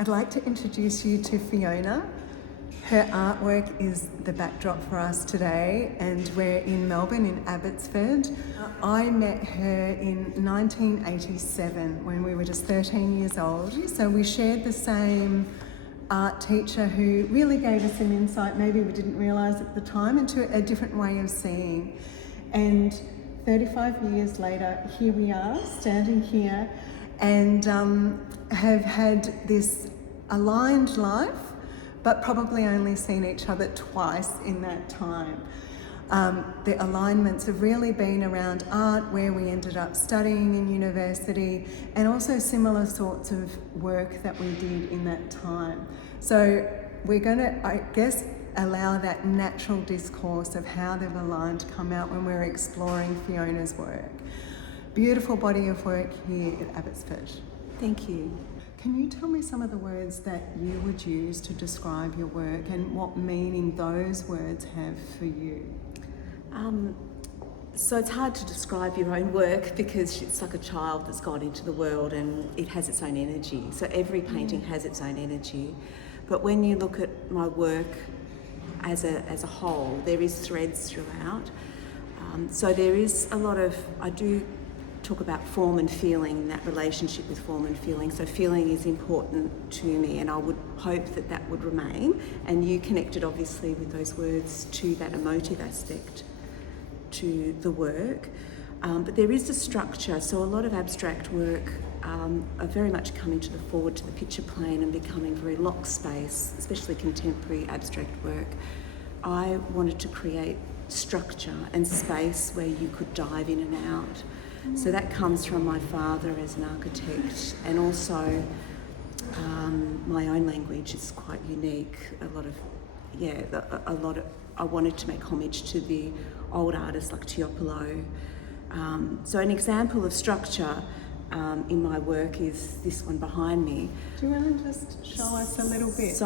I'd like to introduce you to Fiona. Her artwork is the backdrop for us today, and we're in Melbourne in Abbotsford. I met her in 1987 when we were just 13 years old. So we shared the same art teacher who really gave us an insight, maybe we didn't realise at the time, into a different way of seeing. And 35 years later, here we are, standing here, and have had this aligned life, but probably only seen each other twice in that time. The alignments have really been around art, where we ended up studying in university, and also similar sorts of work that we did in that time. So we're going to, I guess, allow that natural discourse of how they've aligned to come out when we're exploring Fiona's work. Beautiful body of work here at Abbotsford. Thank you. Can you tell me some of the words that you would use to describe your work and what meaning those words have for you? So it's hard to describe your own work because it's like a child that's gone into the world and it has its own energy. So every painting has its own energy. But when you look at my work as a whole, there is threads throughout. So there is a lot of, I do talk about form and feeling, that relationship with form and feeling. So feeling is important to me, and I would hope that that would remain. And you connected obviously with those words to that emotive aspect to the work. But there is a structure, so a lot of abstract work are very much coming to the forward to the picture plane and becoming very locked space, especially contemporary abstract work. I wanted to create structure and space where you could dive in and out. So that comes from my father as an architect, and also my own language is quite unique. I wanted to make homage to the old artists like Teopolo. So an example of structure in my work is this one behind me. Do you want to just show us a little bit?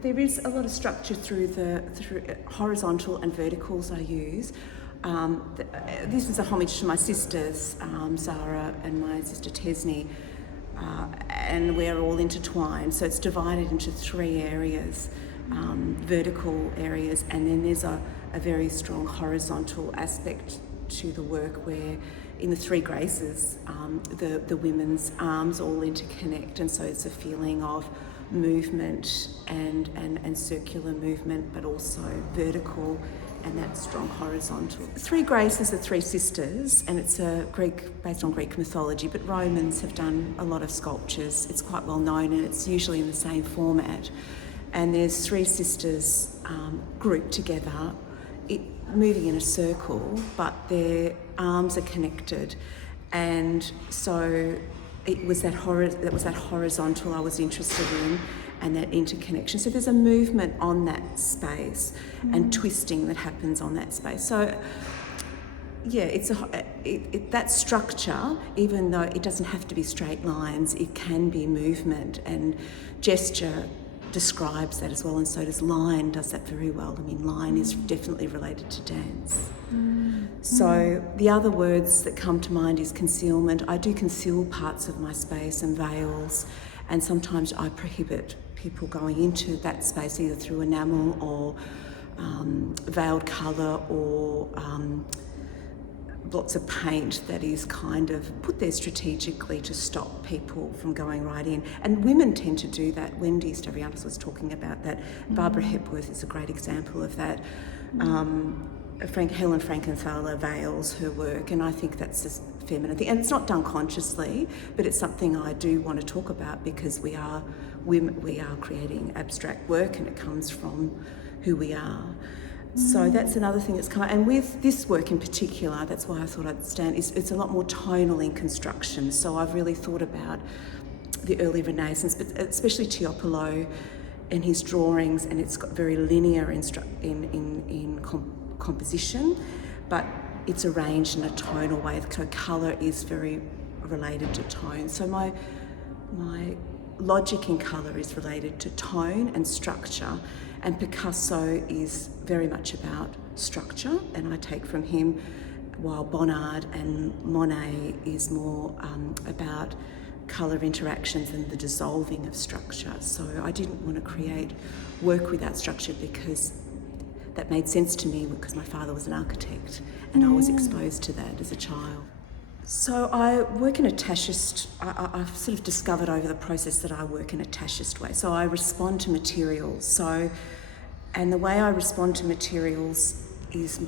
There is a lot of structure through horizontal and verticals I use. This is a homage to my sisters, Zara and my sister Tesney, and we're all intertwined. So it's divided into three areas, vertical areas, and then there's a very strong horizontal aspect to the work where in the three graces, the women's arms all interconnect, and so it's a feeling of movement and circular movement, but also vertical and that strong horizontal. Three graces are three sisters, and it's based on Greek mythology, but Romans have done a lot of sculptures. It's quite well known, and it's usually in the same format. And there's three sisters grouped together, moving in a circle, but their arms are connected. And so it was that horizontal I was interested in, and that interconnection. So there's a movement on that space and twisting that happens on that space. So yeah, that structure, even though it doesn't have to be straight lines, it can be movement, and gesture describes that as well, and so does line, does that very well. I mean, line is definitely related to dance. So the other words that come to mind is concealment. I do conceal parts of my space and veils, and sometimes I prohibit people going into that space either through enamel or veiled colour or lots of paint that is kind of put there strategically to stop people from going right in. And women tend to do that. Wendy Stavrianos was talking about that. Barbara Hepworth is a great example of that. Helen Frankenthaler veils her work, and I think that's a feminine thing. And it's not done consciously, but it's something I do want to talk about because we are women, we are creating abstract work, and it comes from who we are. So that's another thing that's come out. And with this work in particular, that's why I thought I'd stand, it's a lot more tonal in construction. So I've really thought about the early Renaissance, but especially Teopolo and his drawings, and it's got very linear in composition, but it's arranged in a tonal way. So colour is very related to tone. So my logic in colour is related to tone and structure, and Picasso is very much about structure, and I take from him, while Bonnard and Monet is more about colour interactions and the dissolving of structure. So I didn't want to create work without structure because that made sense to me because my father was an architect and I was exposed to that as a child. So I work in a tachist, I've sort of discovered over the process that I work in a tachist way. So I respond to materials. And the way I respond to materials is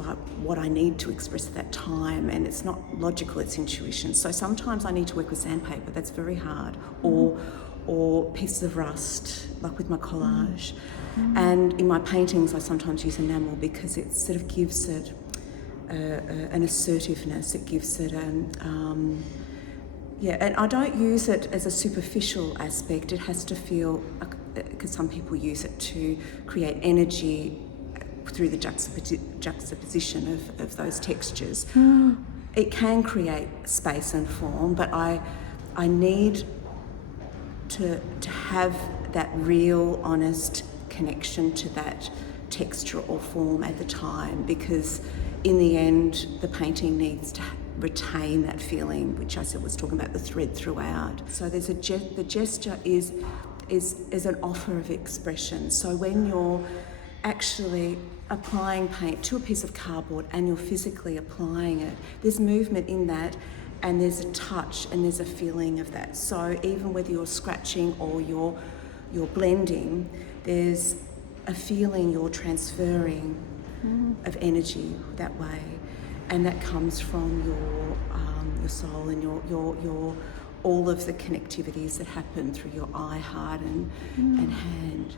what I need to express at that time, and it's not logical, it's intuition. So sometimes I need to work with sandpaper, that's very hard, or pieces of rust, like with my collage. And in my paintings I sometimes use enamel because it sort of gives it an assertiveness, it gives it and I don't use it as a superficial aspect. It has to feel, because some people use it to create energy through the juxtaposition of those textures. It can create space and form, but I need to have that real, honest connection to that texture or form at the time, because in the end the painting needs to retain that feeling, which I said was talking about the thread throughout. So there's the gesture is an offer of expression. So when you're actually applying paint to a piece of cardboard and you're physically applying it, there's movement in that, and there's a touch and there's a feeling of that. So even whether you're scratching or you're blending, there's a feeling you're transferring of energy that way, and that comes from your soul and your all of the connectivities that happen through your eye, heart and hand.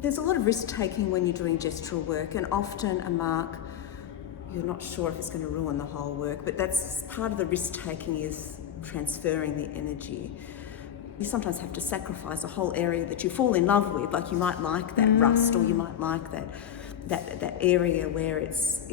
There's a lot of risk taking when you're doing gestural work, and often a mark, you're not sure if it's going to ruin the whole work, but that's part of the risk taking, is transferring the energy. You sometimes have to sacrifice a whole area that you fall in love with, like you might like that rust, or you might like that area where it's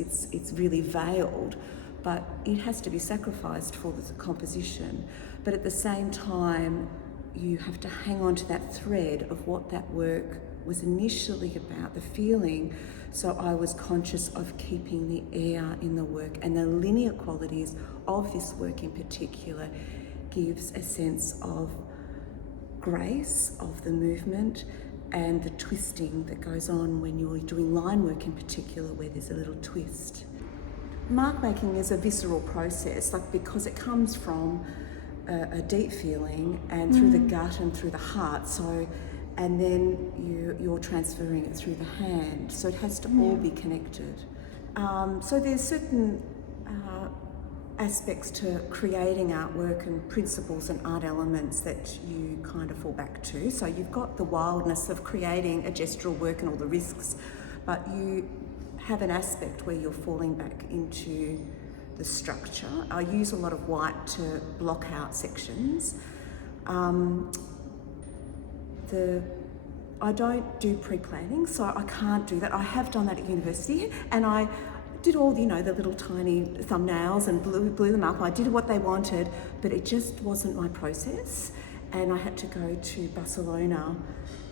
really veiled, but it has to be sacrificed for the composition. But at the same time, you have to hang on to that thread of what that work was initially about, the feeling. So I was conscious of keeping the air in the work, and the linear qualities of this work in particular gives a sense of grace of the movement and the twisting that goes on when you're doing line work in particular, where there's a little twist. Mark making is a visceral process, like, because it comes from a deep feeling and through the gut and through the heart. So, and then you're transferring it through the hand. So it has to all be connected. So there's certain aspects to creating artwork and principles and art elements that you kind of fall back to. So you've got the wildness of creating a gestural work and all the risks, but you have an aspect where you're falling back into the structure. I use a lot of white to block out sections. I don't do pre-planning, so I can't do that. I have done that at university, and I did all, the little tiny thumbnails and blew them up. I did what they wanted, but it just wasn't my process. And I had to go to Barcelona,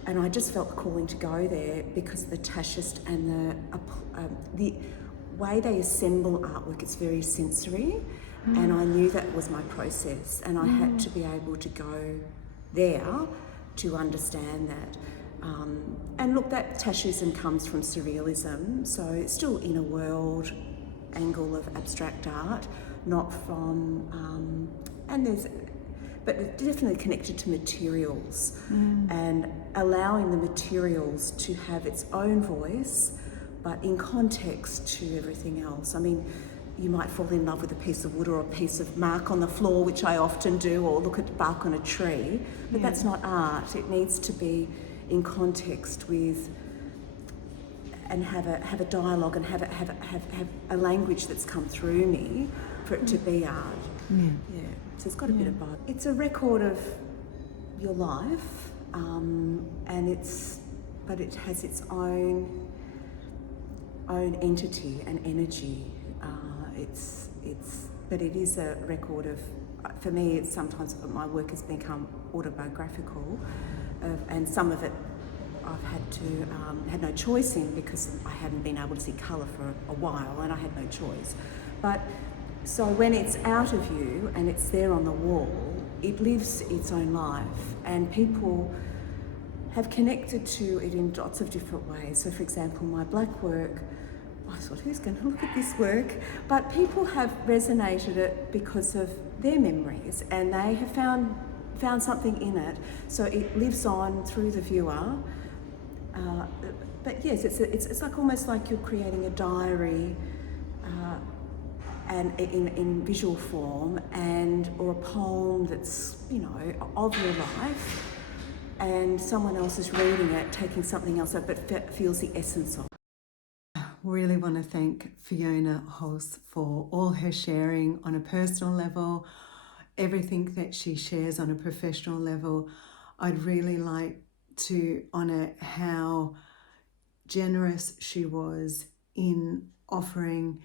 and I just felt the calling to go there because of the tachist and the way they assemble artwork. It's very sensory, and I knew that was my process, and I had to be able to go there to understand that. And look, that Tashism comes from surrealism, so it's still in a world angle of abstract art, not from, but it's definitely connected to materials and allowing the materials to have its own voice, but in context to everything else. I mean, you might fall in love with a piece of wood or a piece of mark on the floor, which I often do, or look at the bark on a tree, but that's not art. It needs to be in context with, and have a dialogue, and have a language that's come through me for it to be art. So it's got a bit of both. It's a record of your life, but it has its own entity and energy. But it is a record of, for me, it's sometimes my work has become autobiographical, and some of it I've had no choice in, because I hadn't been able to see colour for a while, and I had no choice. But so when it's out of you and it's there on the wall, it lives its own life, and people have connected to it in lots of different ways. So, for example, my black work, I thought, who's going to look at this work? But people have resonated it because of their memories, and they have found something in it. So it lives on through the viewer. But yes, it's like almost like you're creating a diary, and in visual form, and or a poem that's, you know, of your life, and someone else is reading it, taking something else up, but feels the essence of it. Really want to thank Fiona Halse for all her sharing on a personal level, everything that she shares on a professional level. I'd really like to honour how generous she was in offering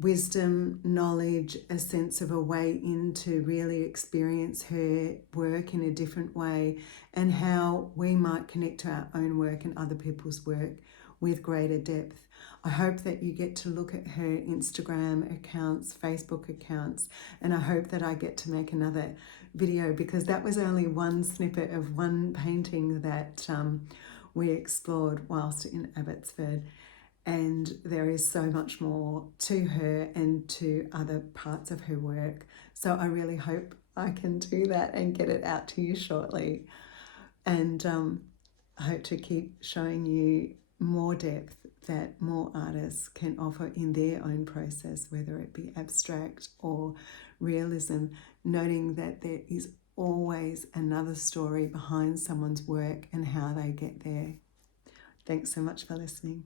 wisdom, knowledge, a sense of a way in to really experience her work in a different way, and how we might connect to our own work and other people's work with greater depth. I hope that you get to look at her Instagram accounts, Facebook accounts, and I hope that I get to make another video, because that was only one snippet of one painting that we explored whilst in Abbotsford. And there is so much more to her and to other parts of her work. So I really hope I can do that and get it out to you shortly. And I hope to keep showing you more depth that more artists can offer in their own process, whether it be abstract or realism, noting that there is always another story behind someone's work and how they get there. Thanks so much for listening.